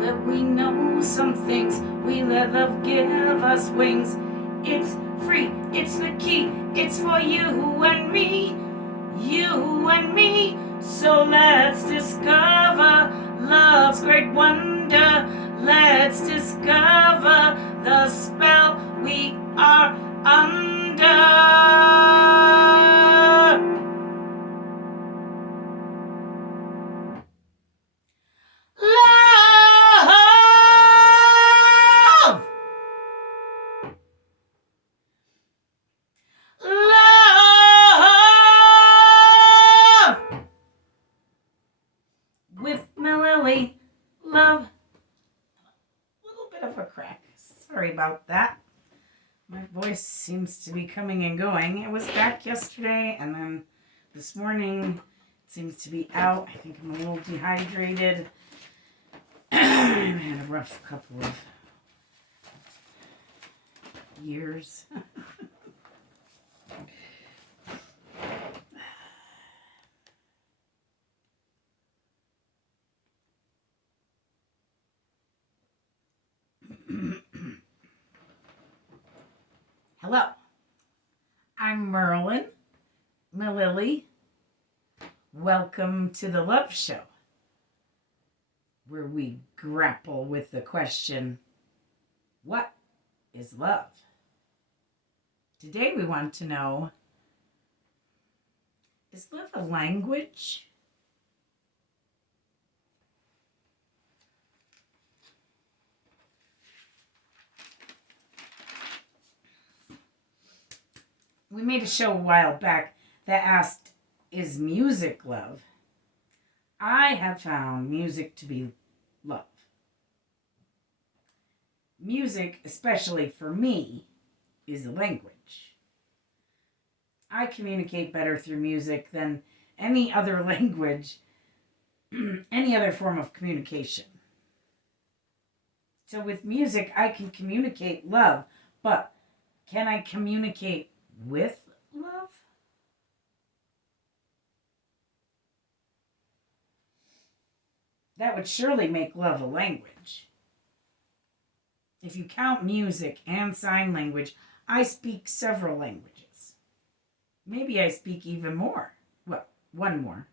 that we know some things, we let love give us wings. It's free, it's the key, it's for you and me, you and me. So let's discover love's great wonder. Let's discover the spell we are under. Love! Love! With Mililli, love. A little bit of a crack. Sorry about that. My voice seems to be coming and going. It was back yesterday, and then this morning it seems to be out. I think I'm a little dehydrated. I had a rough couple of years. Hello, I'm Merlin, Mililli. Welcome to the Love Show, where we grapple with the question, what is love? Today we want to know, is love a language? We made a show a while back that asked, is music love? I have found music to be love. Music, especially for me, is a language. I communicate better through music than any other language, any other form of communication. So with music, I can communicate love, but can I communicate with love? That would surely make love a language. If you count music and sign language, I speak several languages. Maybe I speak even more. Well, one more.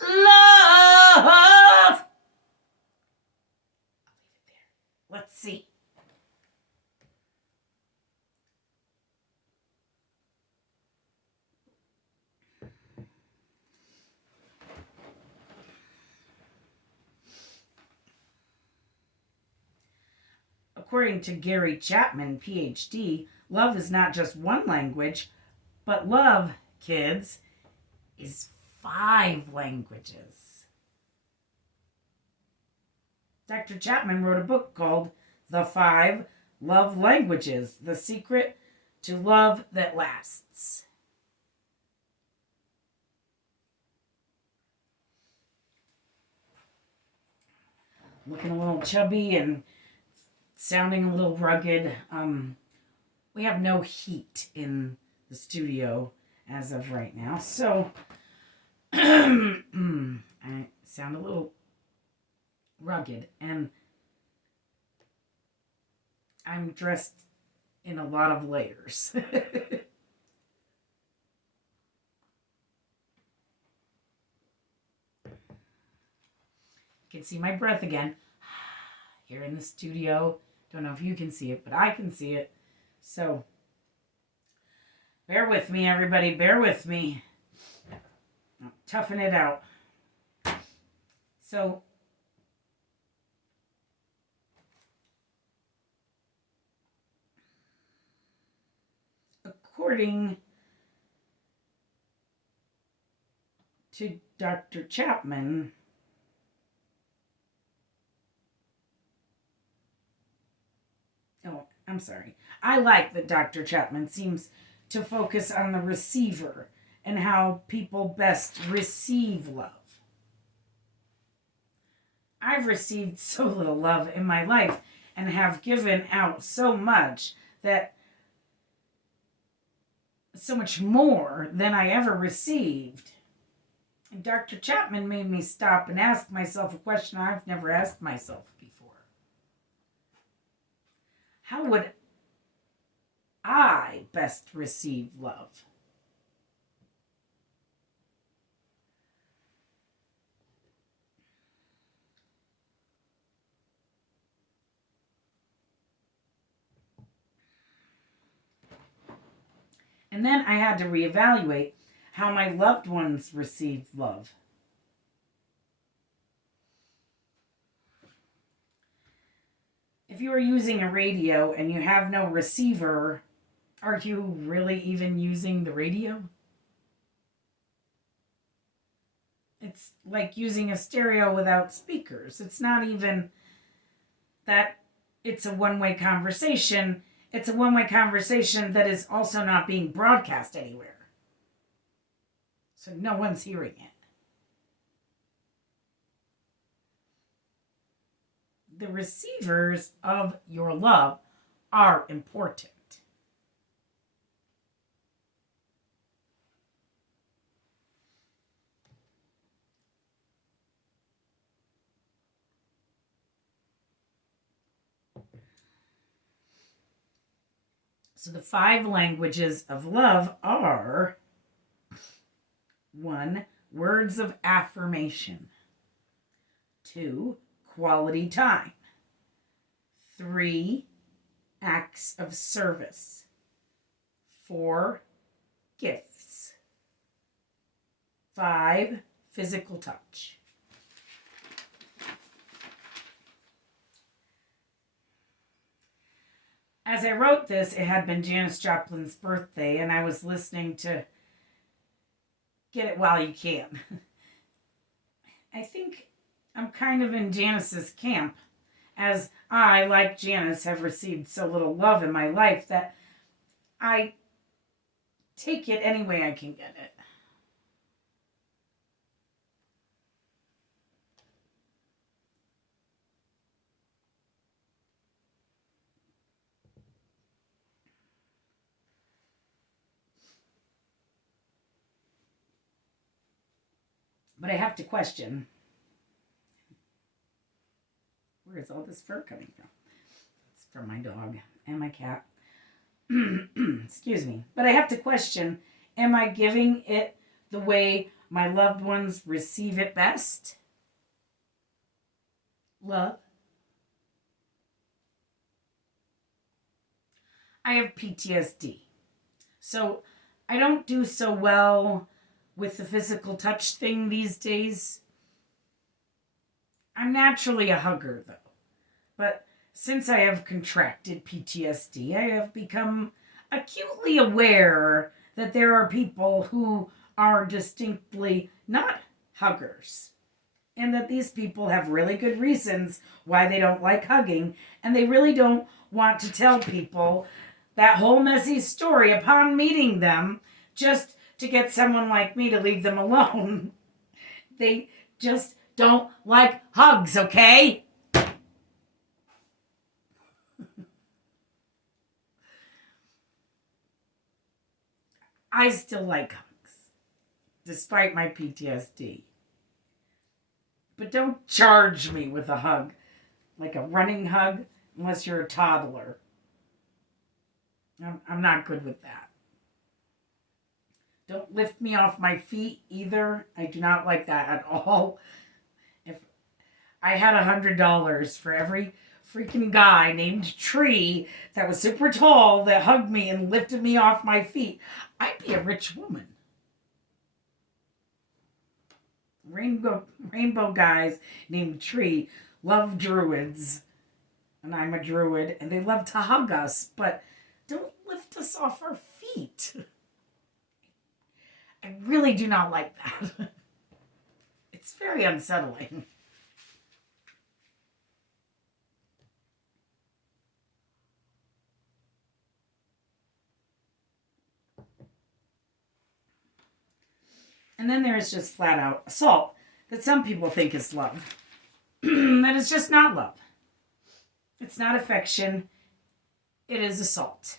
Love! I'll leave it there. Let's see. According to Gary Chapman, PhD, love is not just one language, but love, kids, is 5 languages. Dr. Chapman wrote a book called The 5 Love Languages, The Secret to Love That Lasts. Looking a little chubby and sounding a little rugged. We have no heat in the studio as of right now, so I sound a little rugged, and I'm dressed in a lot of layers. You can see my breath again here in the studio. Don't know if you can see it, but I can see it. So, bear with me, everybody. Bear with me. I'll toughen it out. So, according to Dr. Chapman, I'm sorry. I like that Dr. Chapman seems to focus on the receiver and how people best receive love. I've received so little love in my life and have given out so much that so much more than I ever received. And Dr. Chapman made me stop and ask myself a question I've never asked myself before. How would I best receive love? And then I had to reevaluate how my loved ones receive love. If you are using a radio and you have no receiver, are you really even using the radio? It's like using a stereo without speakers. It's not even that it's a one-way conversation. It's a one-way conversation that is also not being broadcast anywhere. So no one's hearing it. The receivers of your love are important. So the 5 languages of love are: 1. Words of affirmation. 2. Quality time. 3. Acts of service. 4. Gifts. 5. Physical touch. As I wrote this, it had been Janis Joplin's birthday, and I was listening to Get It While You Can. I think I'm kind of in Janis's camp, as I, like Janis, have received so little love in my life that I take it any way I can get it. But I have to question, where is all this fur coming from? It's from my dog and my cat. Excuse me. But I have to question, am I giving it the way my loved ones receive it best? Love. I have PTSD. So I don't do so well with the physical touch thing these days. I'm naturally a hugger, though. But since I have contracted PTSD, I have become acutely aware that there are people who are distinctly not huggers. And that these people have really good reasons why they don't like hugging, and they really don't want to tell people that whole messy story upon meeting them just to get someone like me to leave them alone. They just don't like hugs, okay? I still like hugs, despite my PTSD. But don't charge me with a hug, like a running hug, unless you're a toddler. I'm not good with that. Don't lift me off my feet either. I do not like that at all. If I had $100 for every freaking guy named Tree that was super tall that hugged me and lifted me off my feet, I'd be a rich woman. Rainbow guys named Tree love druids, and I'm a druid, and they love to hug us, but don't lift us off our feet. I really do not like that. It's very unsettling. And then there is just flat out assault that some people think is love. That is just not love. It's not affection. It is assault.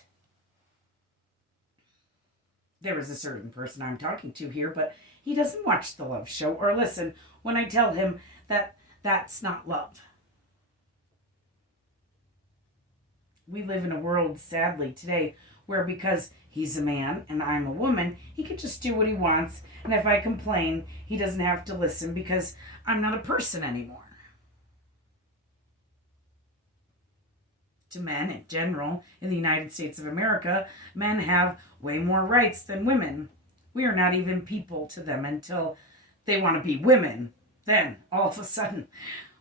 There is a certain person I'm talking to here, but He doesn't watch the love show or listen when I tell him that that's not love. We live in a world, sadly, today where because he's a man and I'm a woman, he could just do what he wants. And if I complain, he doesn't have to listen because I'm not a person anymore. To men in general, in the United States of America, men have way more rights than women. We are not even people to them until they want to be women. Then, all of a sudden,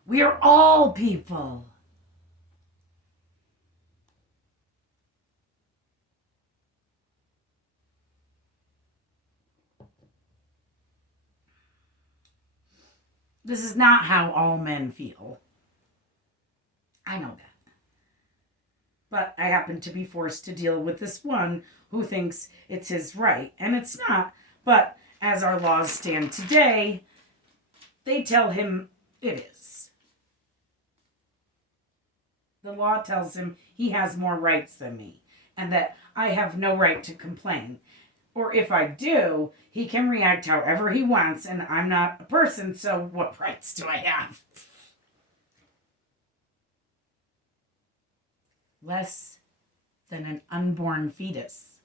we are all people. This is not how all men feel. I know that. But I happen to be forced to deal with this one who thinks it's his right, and it's not. But as our laws stand today, they tell him it is. The law tells him he has more rights than me, and that I have no right to complain. Or if I do, he can react however he wants, and I'm not a person, so what rights do I have? Less than an unborn fetus.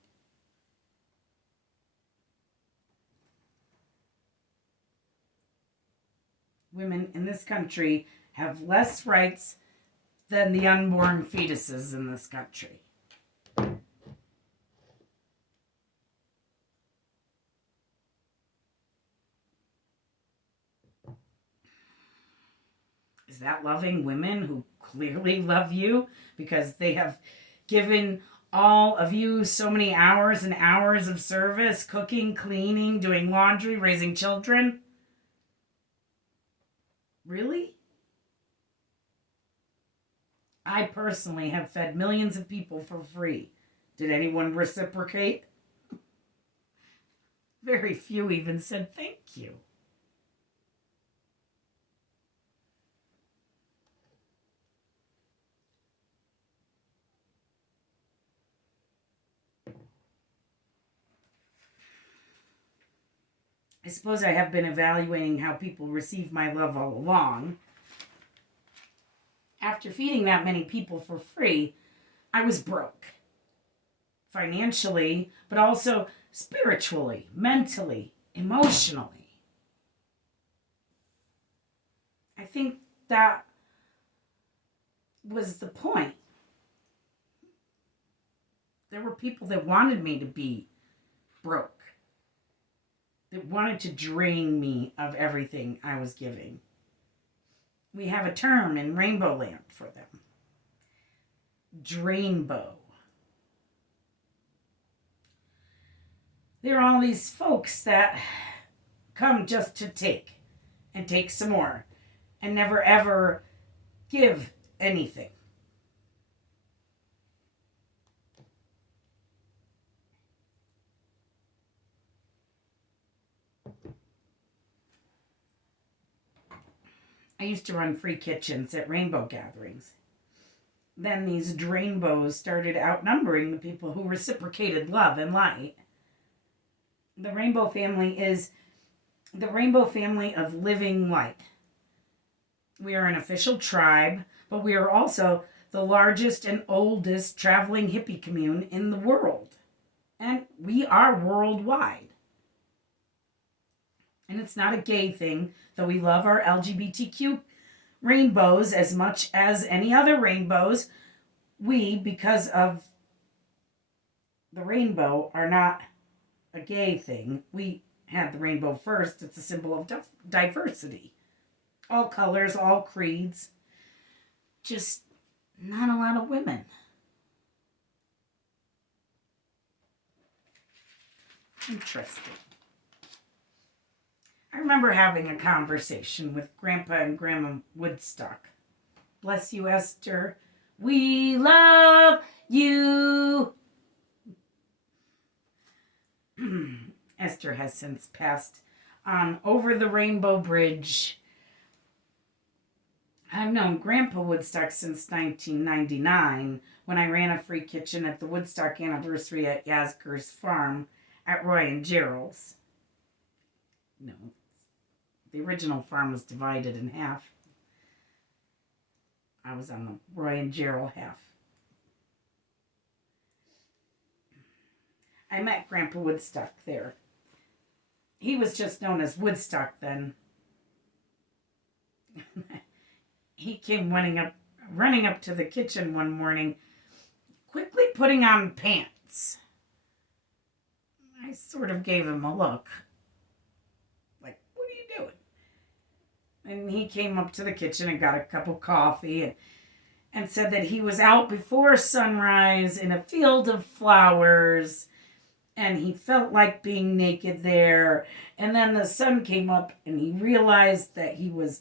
Women in this country have less rights than the unborn fetuses in this country. Is that loving women who clearly love you because they have given all of you so many hours and hours of service, cooking, cleaning, doing laundry, raising children? Really? I personally have fed millions of people for free. Did anyone reciprocate? Very few even said thank you. I suppose I have been evaluating how people receive my love all along. After feeding that many people for free, I was broke. Financially, but also spiritually, mentally, emotionally. I think that was the point. There were people that wanted me to be broke, that wanted to drain me of everything I was giving. We have a term in Rainbow Land for them. Drainbow. There are all these folks that come just to take and take some more and never ever give anything. I used to run free kitchens at rainbow gatherings. Then these drainbows started outnumbering the people who reciprocated love and light. The rainbow family is the rainbow family of living light. We are an official tribe, but we are also the largest and oldest traveling hippie commune in the world. And we are worldwide. And it's not a gay thing, though we love our LGBTQ rainbows as much as any other rainbows. We, because of the rainbow, are not a gay thing. We had the rainbow first. It's a symbol of diversity. All colors, all creeds. Just not a lot of women. Interesting. I remember having a conversation with Grandpa and Grandma Woodstock. Bless you, Esther. We love you. Esther has since passed on over the Rainbow Bridge. I've known Grandpa Woodstock since 1999 when I ran a free kitchen at the Woodstock anniversary at Yazger's Farm at Roy and Gerald's. No, the original farm was divided in half. I was on the Roy and Gerald half. I met Grandpa Woodstock there. He was just known as Woodstock then. He came running up to the kitchen one morning, quickly putting on pants. I sort of gave him a look. Like, what are you doing? And he came up to the kitchen and got a cup of coffee and said that he was out before sunrise in a field of flowers and he felt like being naked there. And then the sun came up and he realized that he was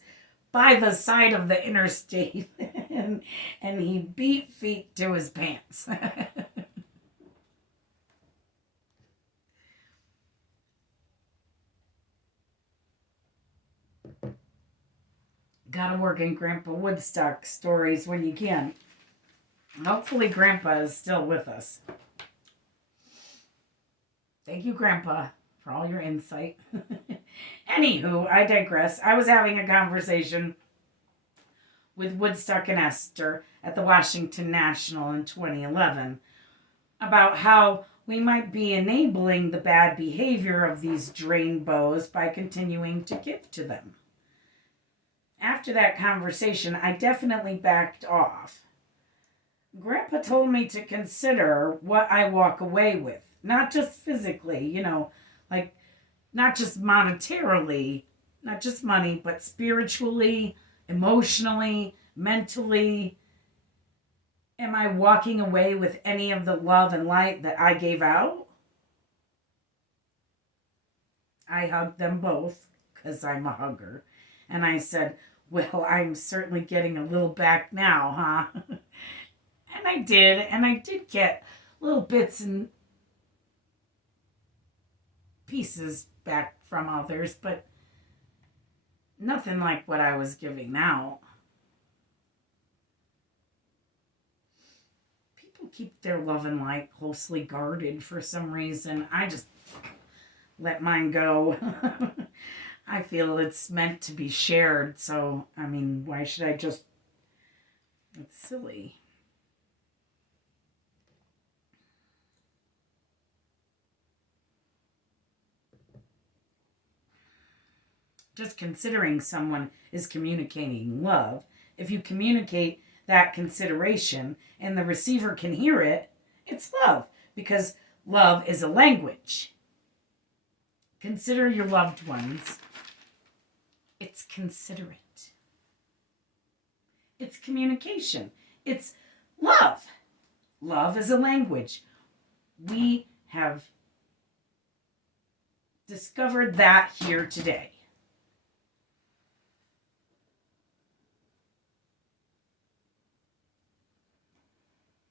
by the side of the interstate and he beat feet to his pants. Gotta work in Grandpa Woodstock stories when you can. Hopefully Grandpa is still with us. Thank you, Grandpa, for all your insight. Anywho, I digress. I was having a conversation with Woodstock and Esther at the Washington National in 2011 about how we might be enabling the bad behavior of these drain bows by continuing to give to them. After that conversation, I definitely backed off. Grandpa told me to consider what I walk away with, not just physically, like not just monetarily, not just money, but spiritually, emotionally, mentally. Am I walking away with any of the love and light that I gave out? I hugged them both because I'm a hugger. And I said, well, I'm certainly getting a little back now, huh? And I did get little bits and pieces back from others, but nothing like what I was giving out. People keep their love and light closely guarded for some reason. I just let mine go. I feel it's meant to be shared, so, why should I just... It's silly. Just considering someone is communicating love. If you communicate that consideration and the receiver can hear it, it's love, because love is a language. Consider your loved ones. It's considerate. It's communication. It's love. Love is a language. We have discovered that here today.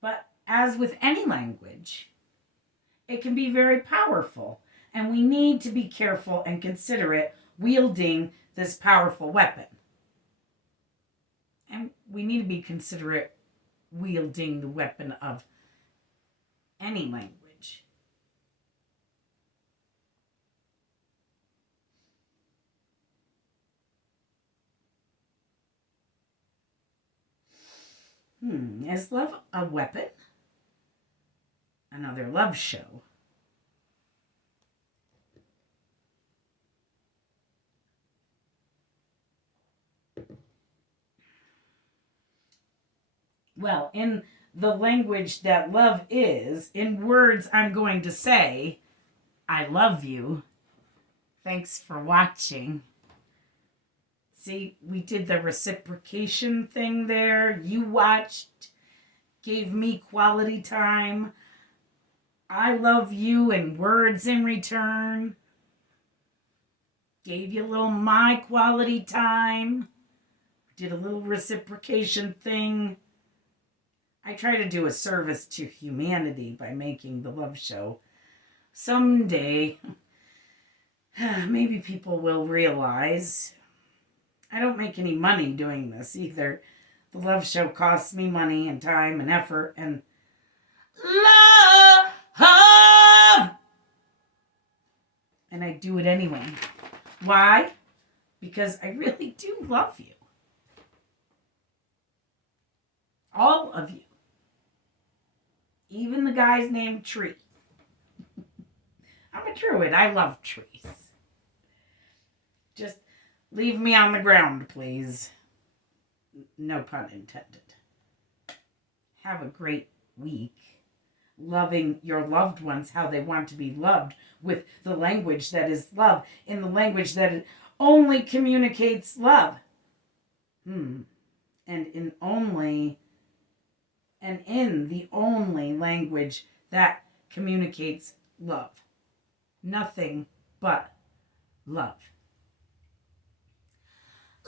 But as with any language, it can be very powerful, and we need to be careful and considerate wielding this powerful weapon. And we need to be considerate wielding the weapon of any language. Is love a weapon? Another love show. Well, in the language that love is, in words I'm going to say, I love you. Thanks for watching. See, we did the reciprocation thing there. You watched, gave me quality time. I love you in words in return. Gave you a little my quality time. Did a little reciprocation thing. I try to do a service to humanity by making the love show. Someday, maybe people will realize I don't make any money doing this either. The love show costs me money and time and effort and love. And I do it anyway. Why? Because I really do love you. All of you. Even the guys named Tree. I'm a druid. I love trees. Just leave me on the ground, please. No pun intended. Have a great week. Loving your loved ones how they want to be loved with the language that is love, in the language that only communicates love. And in the only language that communicates love. Nothing but love.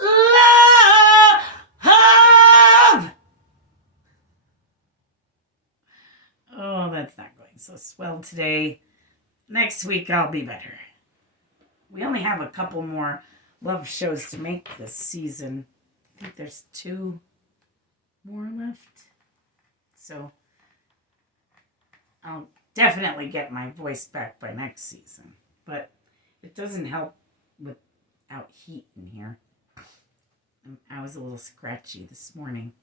Love! Oh, that's not going so swell today. Next week I'll be better. We only have a couple more love shows to make this season. I think there's 2 more left. So I'll definitely get my voice back by next season. But it doesn't help without heat in here. I was a little scratchy this morning.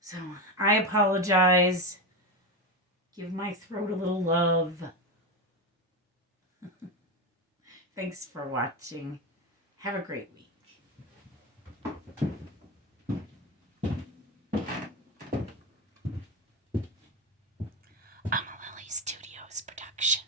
So I apologize. Give my throat a little love. Thanks for watching. Have a great week. A Mililli Studios production.